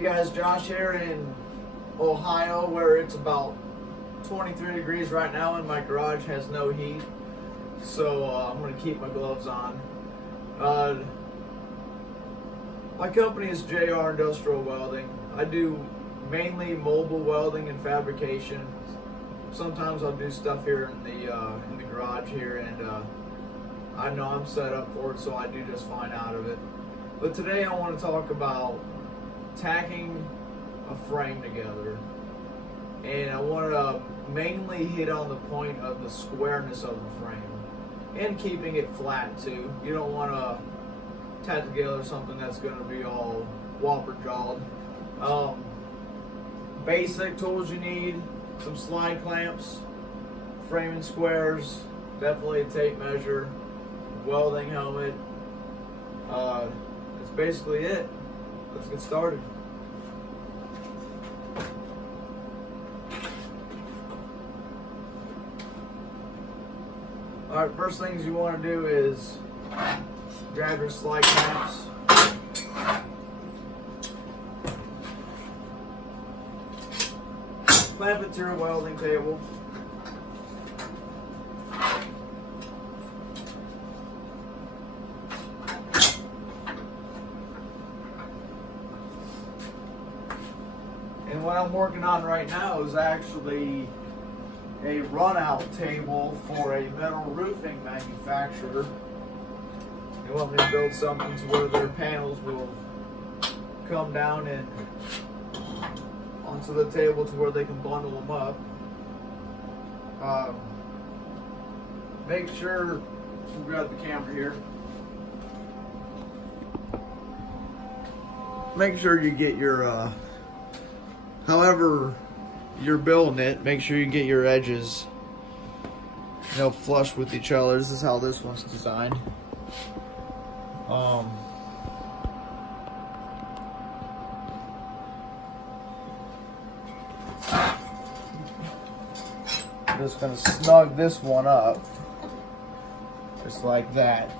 Hey guys, Josh here in Ohio, where it's about 23 degrees right now and my garage has no heat, so I'm going to keep my gloves on. My company is JR Industrial Welding. I do mainly mobile welding and fabrication. Sometimes I'll do stuff here in the garage here, and I know I'm set up for it, so I do just fine out of it. But today I want to talk about tacking a frame together, and I want to mainly hit on the point of the squareness of the frame and keeping it flat too. You don't want to tack together something that's going to be all whopper jawed. Basic tools you need: some slide clamps, framing squares, definitely a tape measure, welding helmet. That's basically it. Let's get started. Alright, first things you want to do is grab your slide clamps. Clamp it to your welding table. And what I'm working on right now is actually a run-out table for a metal roofing manufacturer. They want me to build something to where their panels will come down and onto the table to where they can bundle them up. Make sure, grab the camera here. Make sure you get your however you're building it, make sure you get your edges, flush with each other. This is how this one's designed. I'm just gonna snug this one up, just like that.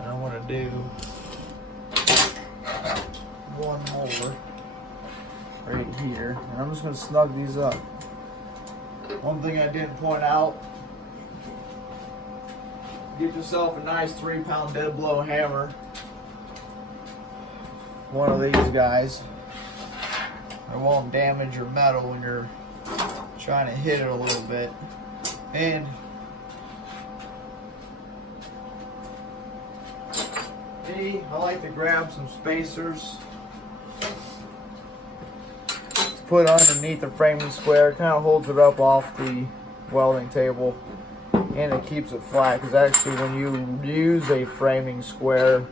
And I want to do one more right here, and I'm just going to snug these up. One thing I didn't point out: get yourself a nice 3-pound dead blow hammer, one of these guys. It won't damage your metal when you're trying to hit it a little bit. And I like to grab some spacers, put underneath the framing square. It kind of holds it up off the welding table, and it keeps it flat, because actually when you use a framing square,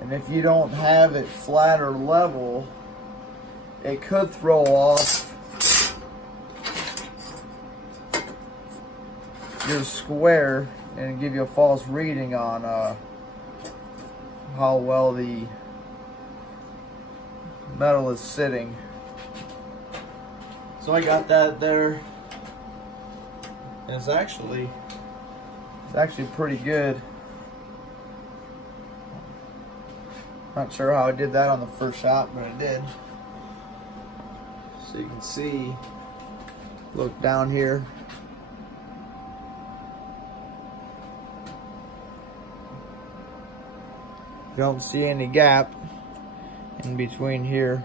and if you don't have it flat or level, it could throw off your square and give you a false reading on how well the metal is sitting. So I got that there, and it's actually pretty good. Not sure how I did that on the first shot, but I did. So you can see, look down here. You don't see any gap in between here.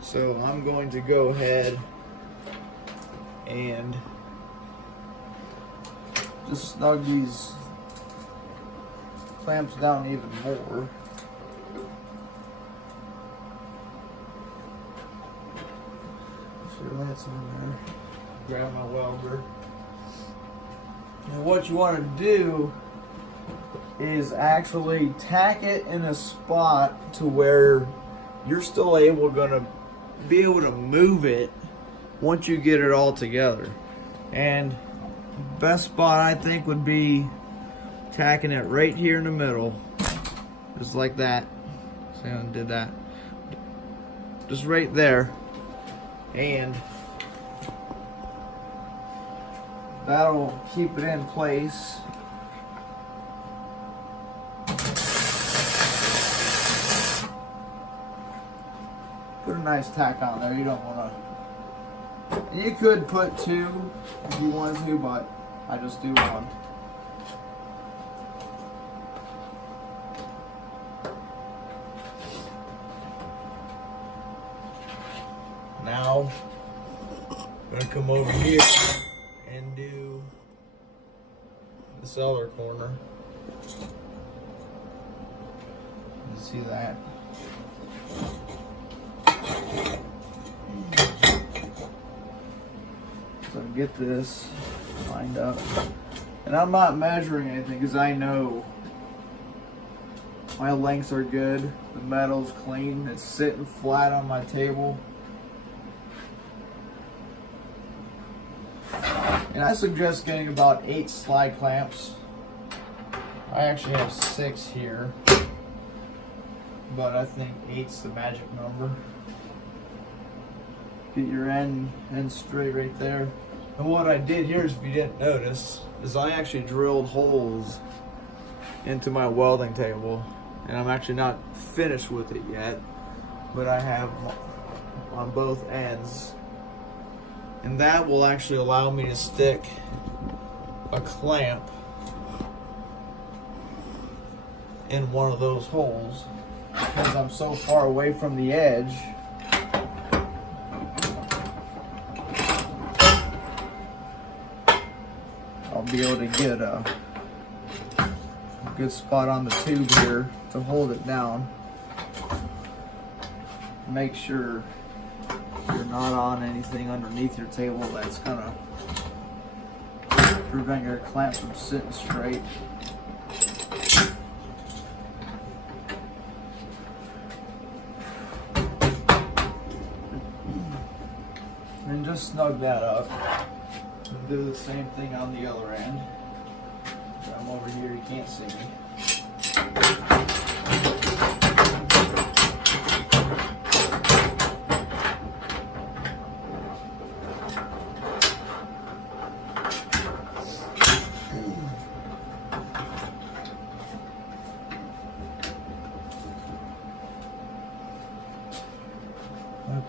So I'm going to go ahead and just snug these clamps down even more. Sure that's on there. Grab my welder. And what you want to do is actually tack it in a spot to where you're still be able to move it once you get it all together. And best spot I think would be tacking it right here in the middle, just like that. See how I did that? Just right there, and that'll keep it in place. Put a nice tack on there. You don't want to. You could put 2 if you wanted to, but I just do 1. Now, I'm going to come over here and do the cellar corner. You see that? So get this lined up. And I'm not measuring anything because I know my lengths are good. The metal's clean. It's sitting flat on my table. And I suggest getting about 8 slide clamps. I actually have 6 here, but I think 8's the magic number. Get your end straight right there. And what I did here is, if you didn't notice, is I actually drilled holes into my welding table. And I'm actually not finished with it yet, but I have on both ends. And that will actually allow me to stick a clamp in one of those holes, because I'm so far away from the edge. I'll be able to get a good spot on the tube here to hold it down. Make sure you're not on anything underneath your table that's gonna prevent your clamp from sitting straight. And just snug that up. And do the same thing on the other end. I'm over here, you can't see me.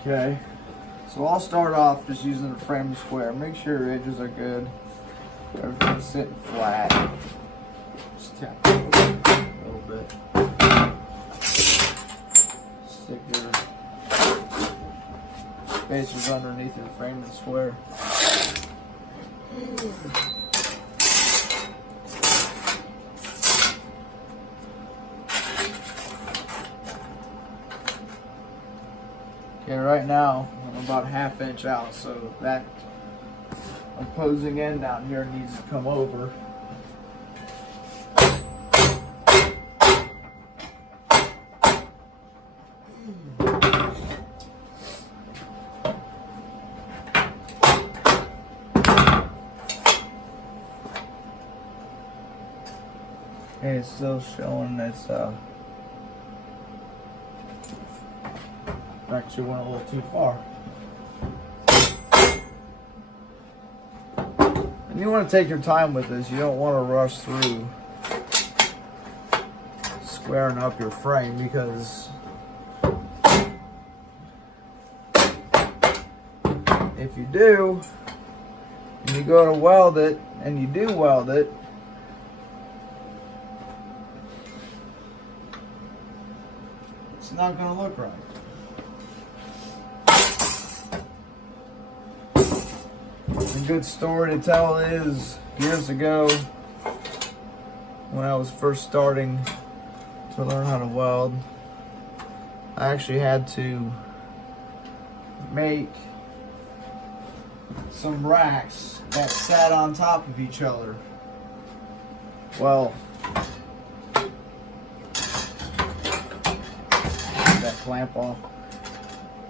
Okay, so I'll start off just using the frame square. Make sure your edges are good. Everything's sitting flat. Just tap it a little bit. Stick your spacers underneath your frame and square. Okay, right now I'm about 1/2 inch out, so that opposing end down here needs to come over. Okay, it's still showing it's actually went a little too far. And you want to take your time with this. You don't want to rush through squaring up your frame, because if you do, and you go to weld it, and you do weld it, it's not going to look right. A good story to tell is, years ago, when I was first starting to learn how to weld, I actually had to make some racks that sat on top of each other. Well, that clamp off.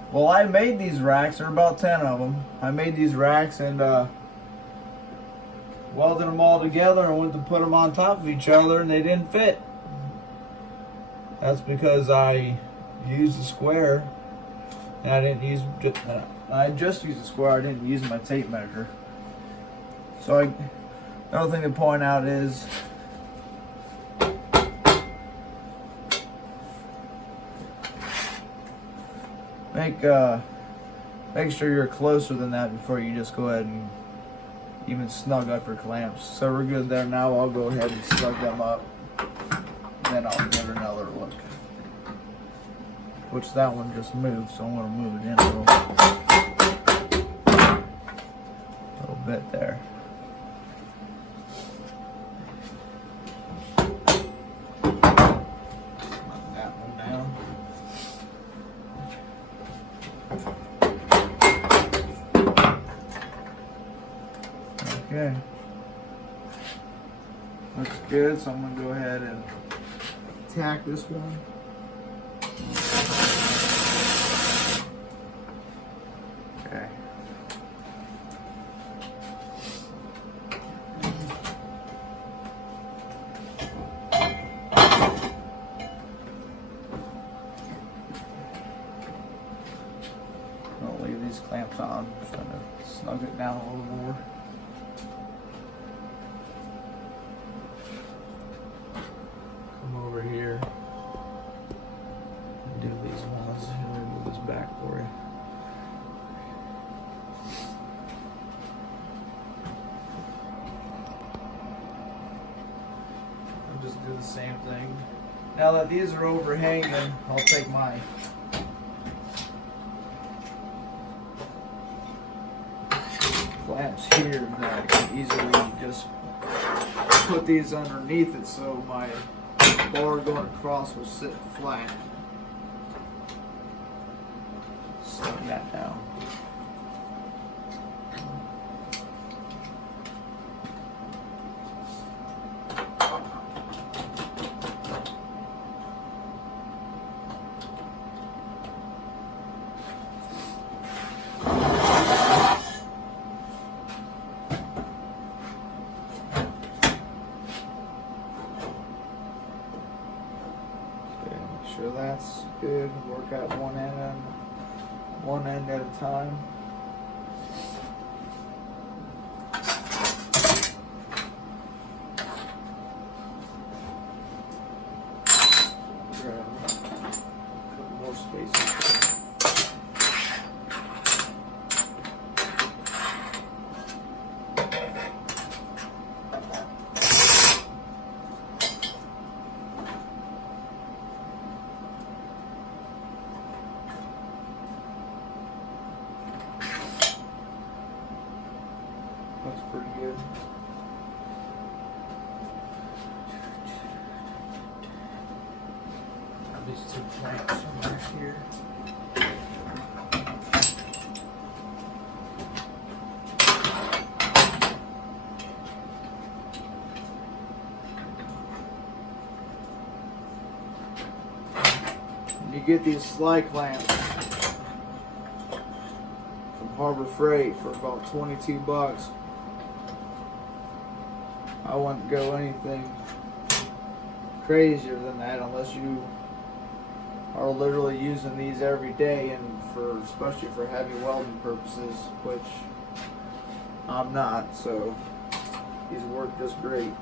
Well, I made these racks. There are about 10 of them. I made these racks and welded them all together and went to put them on top of each other, and they didn't fit. That's because I used a square, and I didn't use. I just used a square. I didn't use my tape measure. So another thing to point out is, make sure you're closer than that before you just go ahead and even snug up your clamps. So we're good there now. I'll go ahead and snug them up. Then I'll give it another look. Which that one just moved, so I'm going to move it in a little bit there. Knock that one down. Okay. Looks good, so I'm going to go ahead and tack this one. Okay. I'll leave these clamps on. Just trying to snug it down a little more. Over here and do these ones. I'm gonna move this back for you. I'll just do the same thing. Now that these are overhanging, I'll take my clamps here and I can easily just put these underneath it so my bar going across will sit flat. Slow that down. Sure that's good. Work out one end at a time. Grab a couple more spaces. Looks pretty good. These two planks from back here. And you get these slide clamps from Harbor Freight for about 22 bucks. I wouldn't go anything crazier than that unless you are literally using these every day and especially for heavy welding purposes, which I'm not, so these work just great.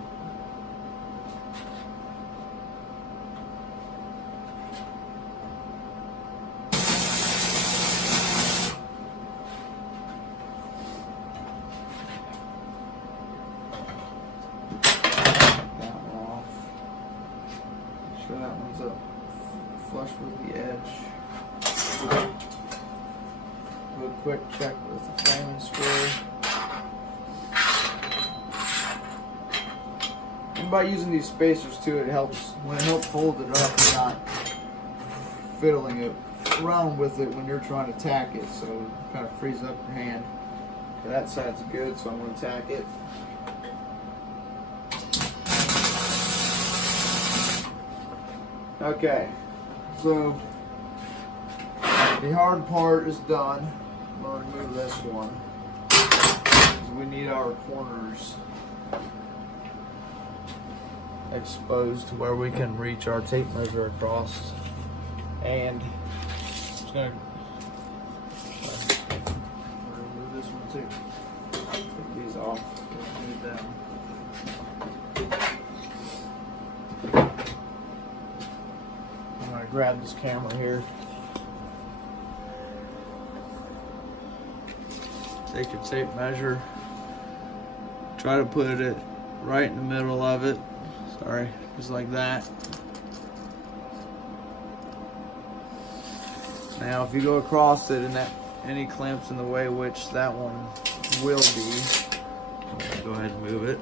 Sure that one's up flush with the edge. Do a quick check with the framing screw. And by using these spacers too, it helps hold it up and not fiddling it around with it when you're trying to tack it, so it kind of frees up your hand. Okay, that side's good, so I'm going to tack it. Okay, so the hard part is done. I'm going to remove this one because we need our corners exposed to where we can reach our tape measure across. And I'm just going to remove this one too. Take these off. Don't need them. I'm going to grab this camera here. Take your tape measure, try to put it right in the middle of it. Sorry, just like that. Now if you go across it and that any clamps in the way, which that one will be, go ahead and move it.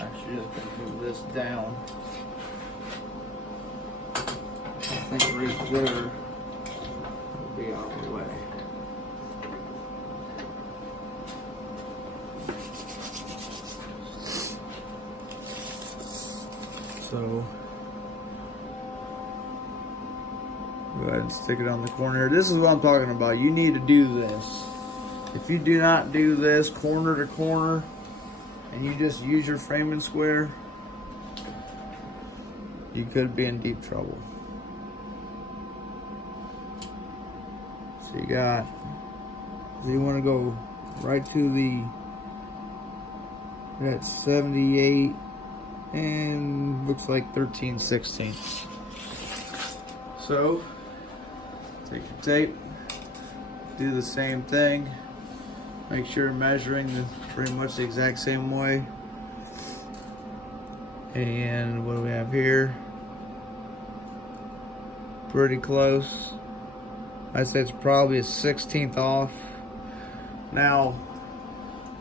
Actually, just gonna move this down. I think right there will be out of the way. So go ahead and stick it on the corner. This is what I'm talking about. You need to do this. If you do not do this corner to corner and you just use your framing square, you could be in deep trouble. So you want to go right to that's 78 and looks like 13/16. So take your tape, do the same thing. Make sure you're measuring pretty much the exact same way. And what do we have here? Pretty close. I'd say it's probably a 1/16 off. Now,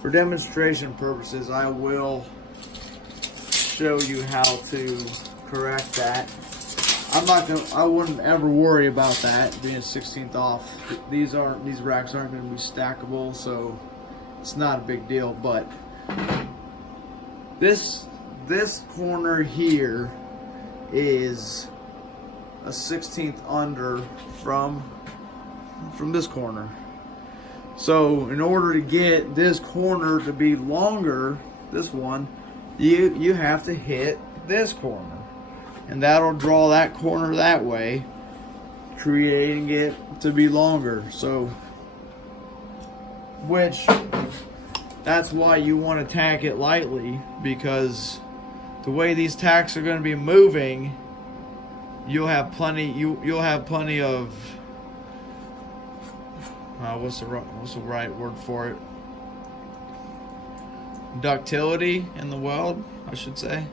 for demonstration purposes, I will show you how to correct that. I wouldn't ever worry about that being 1/16 off. These racks aren't going to be stackable, so it's not a big deal. But this corner here is a 1/16 under from this corner. So in order to get this corner to be longer, this one, you have to hit this corner. And that'll draw that corner that way, creating it to be longer. So, that's why you want to tack it lightly, because the way these tacks are going to be moving, you'll have plenty of what's the right word for it? Ductility in the weld, I should say.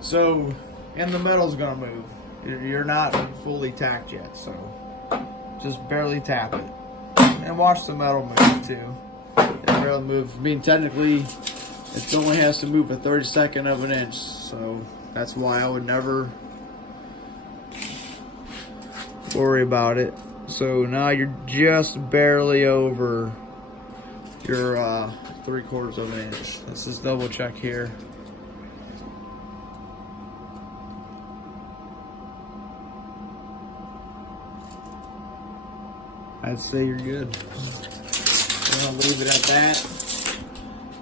So, and the metal's gonna move. You're not fully tacked yet, so just barely tap it. And watch the metal move too. It barely moves. I mean, technically, it only has to move a 32nd of an inch, so that's why I would never worry about it. So now you're just barely over your 3/4 of an inch. Let's just double check here. I'd say you're good. I'm gonna leave it at that.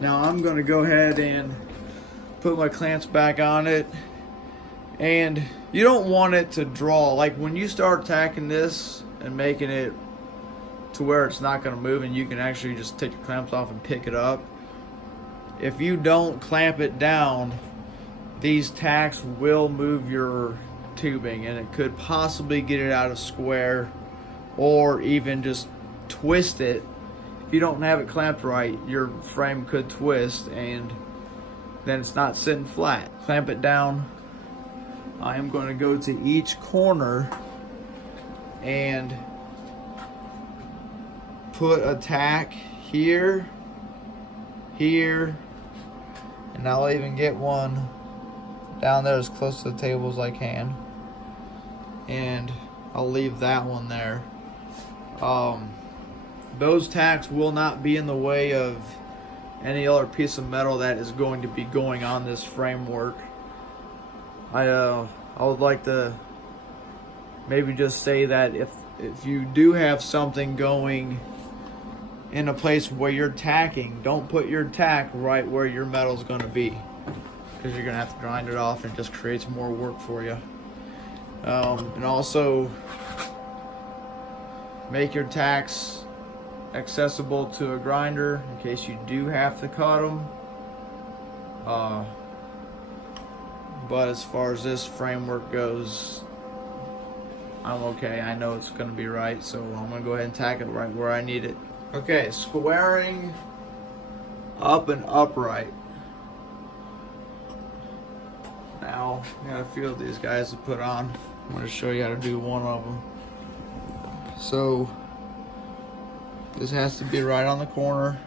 Now I'm gonna go ahead and put my clamps back on it. And you don't want it to draw. Like when you start tacking this and making it to where it's not gonna move and you can actually just take your clamps off and pick it up. If you don't clamp it down, these tacks will move your tubing and it could possibly get it out of square, or even just twist it. If you don't have it clamped right, your frame could twist and then it's not sitting flat. Clamp it down. I am going to go to each corner and put a tack here, here, and I'll even get one down there as close to the table as I can. And I'll leave that one there. Those tacks will not be in the way of any other piece of metal that is going to be going on this framework. I would like to maybe just say that if you do have something going in a place where you're tacking, don't put your tack right where your metal's going to be, because you're going to have to grind it off and it just creates more work for you. And also make your tacks accessible to a grinder in case you do have to cut them. but as far as this framework goes, I'm okay. I know it's gonna be right, so I'm gonna go ahead and tack it right where I need it. Okay, squaring up and upright. Now, I got a few of these guys to put on. I'm gonna show you how to do one of them. So, this has to be right on the corner.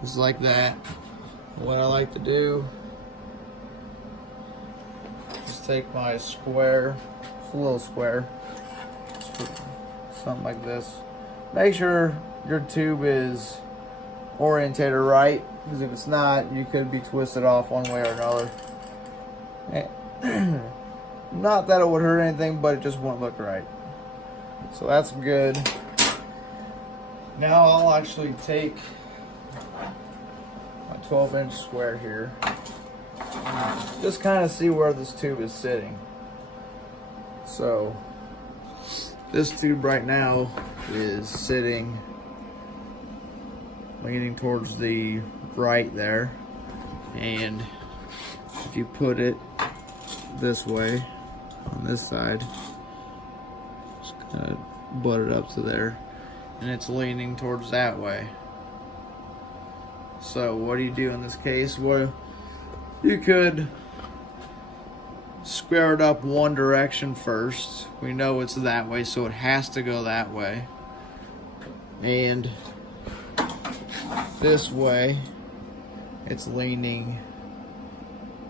Just like that. What I like to do is take my square, it's a little square, just put something like this. Make sure your tube is orientated right, because if it's not, you could be twisted off one way or another. Not that it would hurt anything, but it just won't look right. So that's good. Now I'll actually take my 12-inch square here. Just kind of see where this tube is sitting. So this tube right now is sitting leaning towards the right there, and if you put it this way on this side, just kind of butt it up to there, and it's leaning towards that way. So what do you do in this case? Well, you could square it up one direction first. We know it's that way, so it has to go that way. And this way, it's leaning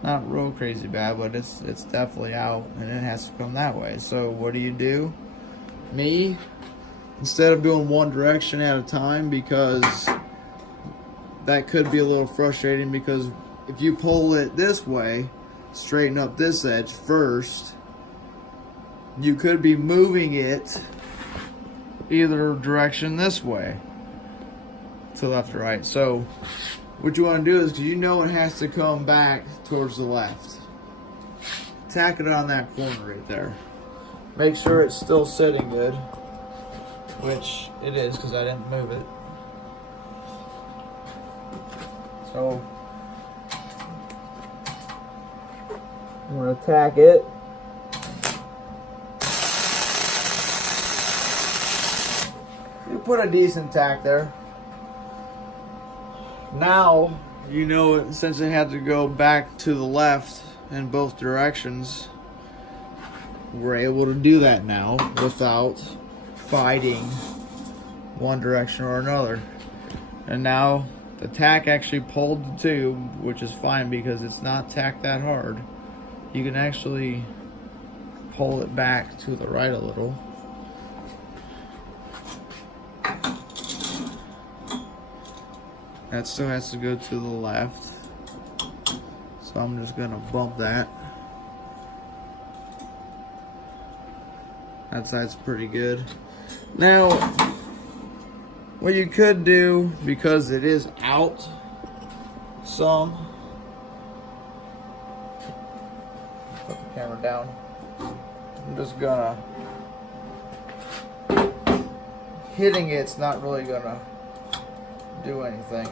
not real crazy bad, but it's definitely out, and it has to come that way. So what do? Me, instead of doing one direction at a time, because that could be a little frustrating, because if you pull it this way, straighten up this edge first, you could be moving it either direction this way, to left or right. So what you want to do is, because you know it has to come back towards the left, tack it on that corner right there. Make sure it's still sitting good, which it is because I didn't move it. So I'm going to tack it. You put a decent tack there. Now, you know it, since it had to go back to the left in both directions, we're able to do that now without fighting one direction or another. And now the tack actually pulled the tube, which is fine because it's not tacked that hard. You can actually pull it back to the right a little. That still has to go to the left, so I'm just gonna bump that. That side's pretty good. Now, what you could do, because it is out some, put the camera down. I'm just gonna, hitting it's not really gonna do anything.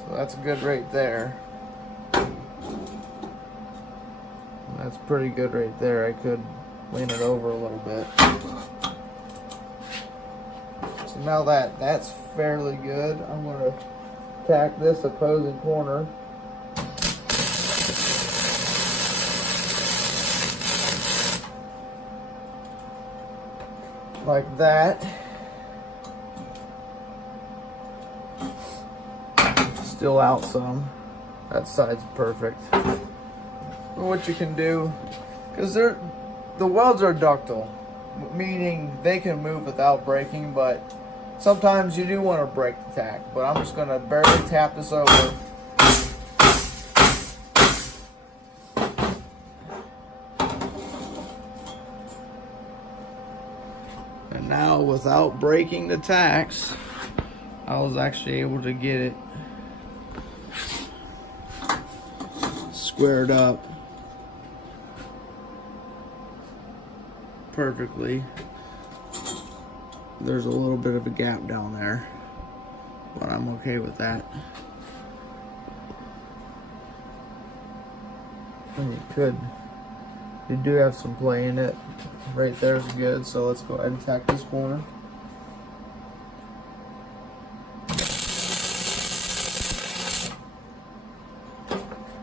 So that's good right there. That's pretty good right there. I could lean it over a little bit. So now that's fairly good. I'm going to tack this opposing corner. Like that. Still out some. That side's perfect. But what you can do, because the welds are ductile, meaning they can move without breaking, but sometimes you do want to break the tack. But I'm just going to barely tap this over. And now, without breaking the tacks, I was actually able to get it squared up perfectly. There's a little bit of a gap down there, but I'm okay with that. And you do have some play in it. Right there is good, so let's go ahead and tack this corner.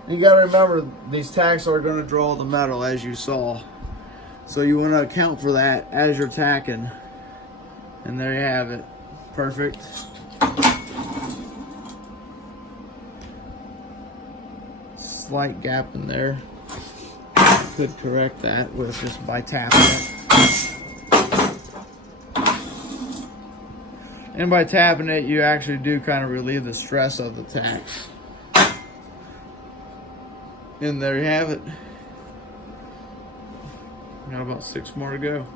You got to remember, these tacks are going to draw the metal, as you saw. So you want to account for that as you're tacking. And there you have it. Perfect. Slight gap in there. Could correct that with just by tapping it. And by tapping it, you actually do kind of relieve the stress of the tacks. And there you have it. Got about 6 more to go.